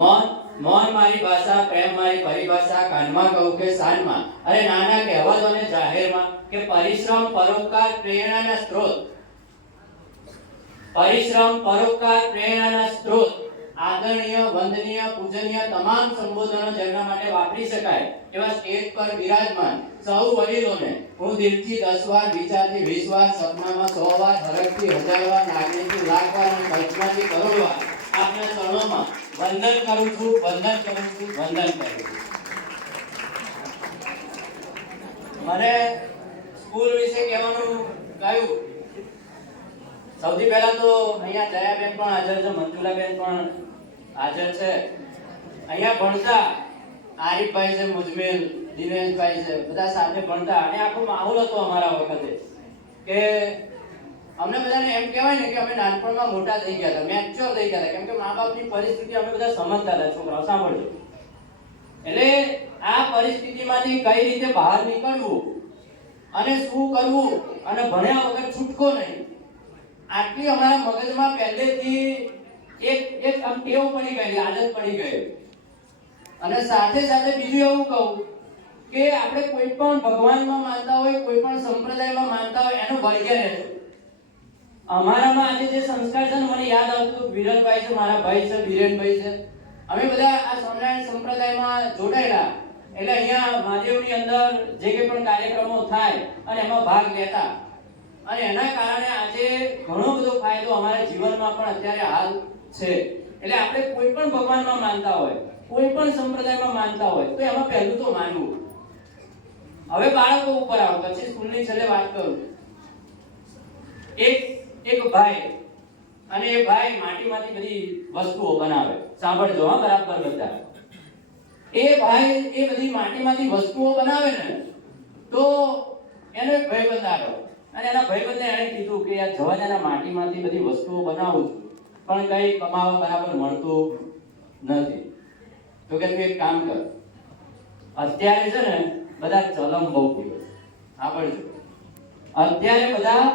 મૌન મૌન મારી ભાષા, પ્રેમ મારી પરિભાષા, કાનમાં કહું કે શાનમાં, અરે નાના કહેવતો ને જાહેરમાં, કે પરિશ્રમ પરોપકાર પ્રેરણાના સ્ત્રોત, પરિશ્રમ પરોપકાર પ્રેરણાના સ્ત્રોત, આદરણીય વંદનીય પૂજનીય તમામ સંબોધનો જેમના માટે વાપરી શકાય એવા સ્ટેજ પર બિરાજમાન સૌ વડીલોને હું દિલથી 10 વાર, વિચારથી 20 વાર, સપનામાં 100 વાર, હરખથી 1000 વાર, લાગણીથી 1,00,000 વાર અને કલ્પનાથી કરોડ વાર આપના ચરણોમાં વંદન કરું છું, વંદન કરું છું, વંદન કરું છું. મને સ્કૂલ વિશે કહેવાનું કહ્યું. સૌથી પહેલા તો અહીંયા જયાબેન પણ હાજર છે, મંજુલાબેન પણ હાજર છે. અહીંયા ભણતા આરીફભાઈ છે, મુજમેલ, દિનેશભાઈ છે, બધા સાથે ભણતા અને આખો માહોલ હતો અમારા વખતે કે અમને બધાને એમ કહેવાય ને કે અમે નાનપણમાં મોટા થઈ ગયા હતા, મેચ્યોર થઈ ગયા હતા, કેમ કે મા બાપની પરિસ્થિતિ અમે બધા સમજતા હતા. છોકરાઓ સાંભળજો, એટલે આ પરિસ્થિતિમાંથી કઈ રીતે બહાર નીકળવું અને શું કરવું અને ભણ્યા વગર છૂટકો નહીં, આટલી અમારા મગજમાં પહેલેથી એક આમ ટેવ પડી ગઈ, આદત પડી ગઈ. અને સાથે સાથે બીજું એવું કહું કે આપણે કોઈ પણ ભગવાનમાં માનતા હોય, કોઈ પણ સંપ્રદાયમાં માનતા હોય, એનો વળગ્યા રહેજો. અમારામાં આજે જે સંસ્કાર છે ને, મને યાદ આવતું વિરલભાઈ છે, મારા ભાઈ છે, વિરેનભાઈ છે, અમે બધા આ સ્વામિનારાયણ સંપ્રદાયમાં જોડાયેલા, એટલે અહીંયા મહાદેવની અંદર જે કંઈ પણ કાર્યક્રમો થાય અને એમાં ભાગ લેતા, અને એના કારણે આજે ઘણો બધો ફાયદો અમારા જીવનમાં પણ અત્યારે હાલ છે. એટલે આપણે કોઈ પણ ભગવાનમાં માનતા હોય, કોઈ પણ સંપ્રદાયમાં માનતા હોય, તો એમાં પહેલું તો માનવું. હવે બાળકો ઉપર આવો, પછી સ્કૂલની છેલ્લે વાત કરું. એક ભાઈ, અને એ ભાઈ માટીમાંથી બધી વસ્તુઓ બનાવે. સાંભળજો હા, બરાબર બધા. એ ભાઈ એ બધી માટીમાંથી વસ્તુઓ બનાવે ને, તો એનો એક ભાઈબંધ આવ્યો અને એના ભાઈબંધને એણે કીધું કે યાર જવા દે, માટીમાંથી બધી વસ્તુઓ બનાવું છું પણ કઈ કમાવા બરાબર મળતું નથી. તો કે તું એક કામ કર, અત્યારે છે ને બધા ચલમ બહુ પીવે. સાંભળજો, અત્યારે બધા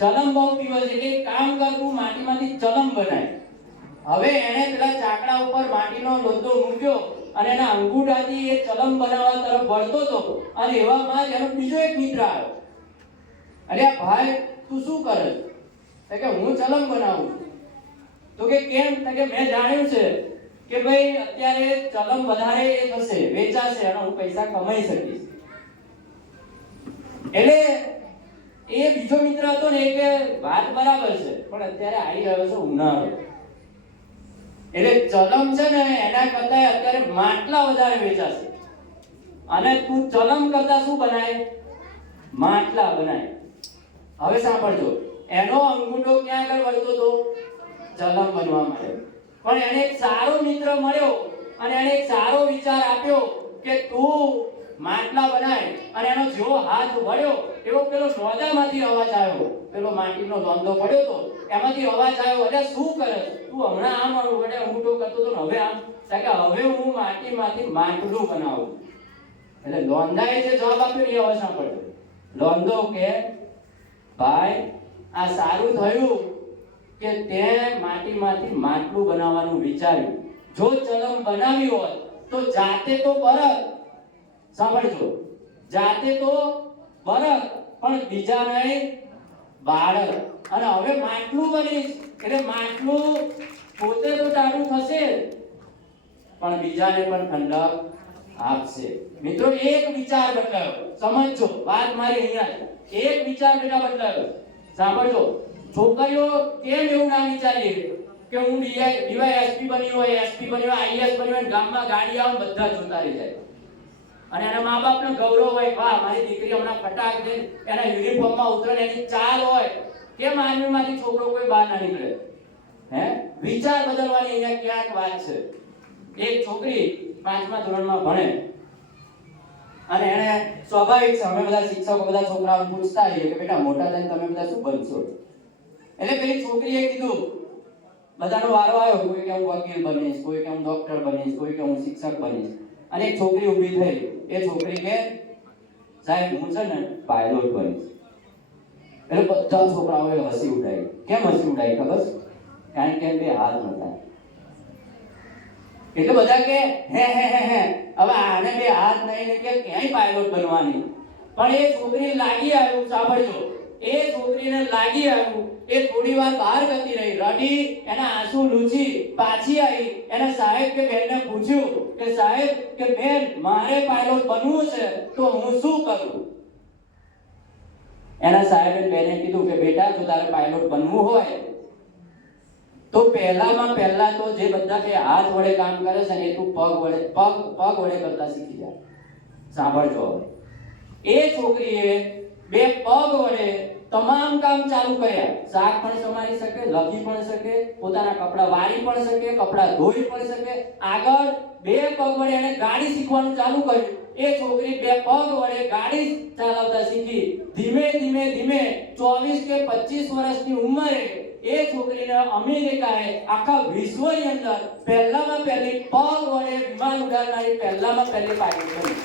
ચલમ બહુ પીવે છે, એટલે કામ કર, તું માટીમાંથી ચલમ બનાય. હવે એણે પેલા ચાકડા ઉપર માટીનો લોંદો મૂક્યો અને એના અંગૂઠાથી એ ચલમ બનાવવા તરફ વળતો હતો, અને એવામાં જ એનો બીજો એક મિત્ર આવ્યો. અરે ભાઈ, તું શું કરે છે? કે હું ચલમ બનાવું છું. તો કે કેમ? કે મેં જાણ્યું છે કે ભાઈ અત્યારે ચલમ વધારે એ થશે, વેચાશે અને હું પૈસા કમાઈ શકીશ. એટલે એ બીજો મિત્ર હતો ને, કે વાત બરાબર છે, પણ અત્યારે આવી ગયો છે ઉનાળો, એટલે ચલમ છે ને એના કરતા અત્યારે માટલા વધારે વેચાશે, અને તું ચલમ કરતા શું બનાય? માટલા બનાય. હવે સાંભળજો, એનો અંગૂઠો ક્યાં આગળ વળતો હતો? ચલમ બનવા માટે. પણ એને એક સારો મિત્ર મળ્યો અને એને એક સારો વિચાર આપ્યો કે તું માટલા બનાય. અને એનો જેવો હાથ વળ્યો એવો પેલો લોંદામાંથી અવાજ આવ્યો, પેલો માટીનો લોંદો પડ્યો તો એમાંથી અવાજ આવ્યો, એટલે શું કરે તું? હમણાં આમ વડે અંગૂઠો કરતો હતો ને હવે આમ, કે હવે હું માટીમાંથી માટલું બનાવું. એટલે લોંદાએ જે જવાબ આપ્યો એ અવાજ સાંભળ્યો. લોંદો કે ભાઈ, આ સારું થયું કે તે માટીમાંથી માટલું બનાવવાનું વિચાર્યું. જો ચલમ બનાવી હોત તો જાતે તો બરત, સાંભળજો, જાતે તો બરત, પણ બીજાને બાળક. અને હવે માટલું બનીશ એટલે માટલું પોતે તો ટાઢું થશે પણ બીજાને પણ ઠંડક આપશે. મિત્રો, એક વિચાર બદલાયો. સમજો વાત મારી અહીંયા, એક વિચાર બેટા બદલાયો. સાંભળજો, છોકરીઓ કેમ એવું ના વિચારીએ કે હું ડીવાયએસપી બની હોય, એસપી બની હોય, આઈએસ બની હોય, ગામમાં ગાડી આવે બધા જોતા રહી જાય, અને એના મા બાપનો ગૌરવ હોય, વાહ મારી દીકરી હમણાં ફટાક દે એના યુનિફોર્મમાં ઉતરે, એની ચાલ હોય, કેમ આર્મીમાંથી છોકરો કોઈ બહાર ના નીકળે? હે, વિચાર બદલવાની અહીંયા ક્યાંક વાત છે. એક છોકરી 5મા ધોરણમાં ભણે અને એને સ્વાભાવિક છે, અમે બધા શિક્ષકો બધા છોકરાઓને પૂછતા રહીએ કે બેટા મોટા થઈને તમે બધા શું બનશો? એટલે પેલી છોકરીએ કીધું, બધાનો વારો આવ્યો, કોઈ કે હું વકીલ બનીશ, કોઈ કે હું ડોક્ટર બનીશ, કોઈ કે હું શિક્ષક બનીશ. અને એક છોકરી ઊભી થઈ, એ છોકરી કે સાહેબ હું છે ને પાયલોટ બનીશ. એટલે બધા છોકરાઓએ હસી ઉડાવી. કેમ હસી ઉડાવી ખબર? કારણ કે બે હાથ નહોતા. એટલે બધા કે હે હવે આને બે હાથ નહીં ને કે ક્યાંય પાયલોટ બનવાની. પણ એ છોકરી લાગી આવ્યું, સાંભળજો, એ છોકરીને લાગી આવ્યું, એ થોડી વાર બહાર જતી રહી, રડી, એના આંસુ લૂછી પાછી આવી, એના સાહેબ કે બેનને પૂછ્યું કે સાહેબ કે બેન મારે પાયલોટ બનવું છે તો હું શું કરું? એના સાહેબે બેને કીધું કે બેટા જો તારે પાયલોટ બનવું હોય તો પહેલા તો જે બધા કે હાથ વડે કામ કરે છે ને તું પગ વડે કરતા શીખી જા. સાંભળજો, એ છોકરીએ બે પગ વડે તમામ કામ ચાલુ કર્યા. શાક પણ સમારી શકે, લખી પણ શકે, પોતાના કપડા વારી પણ શકે, કપડા ધોઈ પણ શકે. આગળ બે પગ વડે એને ગાડી શીખવાનું ચાલુ કર્યું. એ છોકરી બે પગ વડે ગાડી ચલાવતા શીખી. ધીમે ધીમે 24 કે 25 વર્ષની ઉંમરે એ છોકરીને અમેરિકાએ આખા વિશ્વની અંદર પહેલામાં પહેલી પગ વડે વિમાન ઉડાડનારી પહેલામાં પહેલી પાયલોટ બની.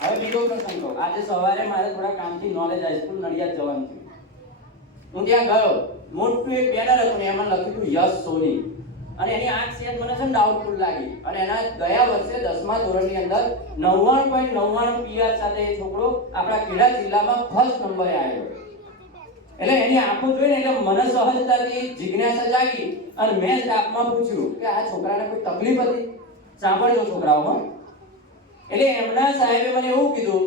હવે બીજો પ્રસંગ કહું. આજે સવારે મારે થોડા કામથી નોલેજ હાઈસ્કૂલ નડિયાદ જવાનું થયું. હું ત્યાં ગયો, મોટું એક બેનર હતું ને એમાં લખ્યું હતું યશ સોની, અને એની આંખ સેજ મને છે ડાઉટફુલ લાગી. અને એના ગયા વર્ષે 10મા ધોરણની અંદર 99.99 પીઆર સાથે એ છોકરો આપણા ખેડા જિલ્લામાં ફર્સ્ટ નંબરે આવ્યો. એટલે એની આંખો જોઈને એટલે મને સહજતાથી જિજ્ઞાસા જાગી અને મેં સ્ટાફમાં પૂછ્યું કે આ છોકરાને કોઈ તકલીફ હતી? સાંભળજો છોકરાઓ, એટલે એમના સાહેબે મને એવું કીધું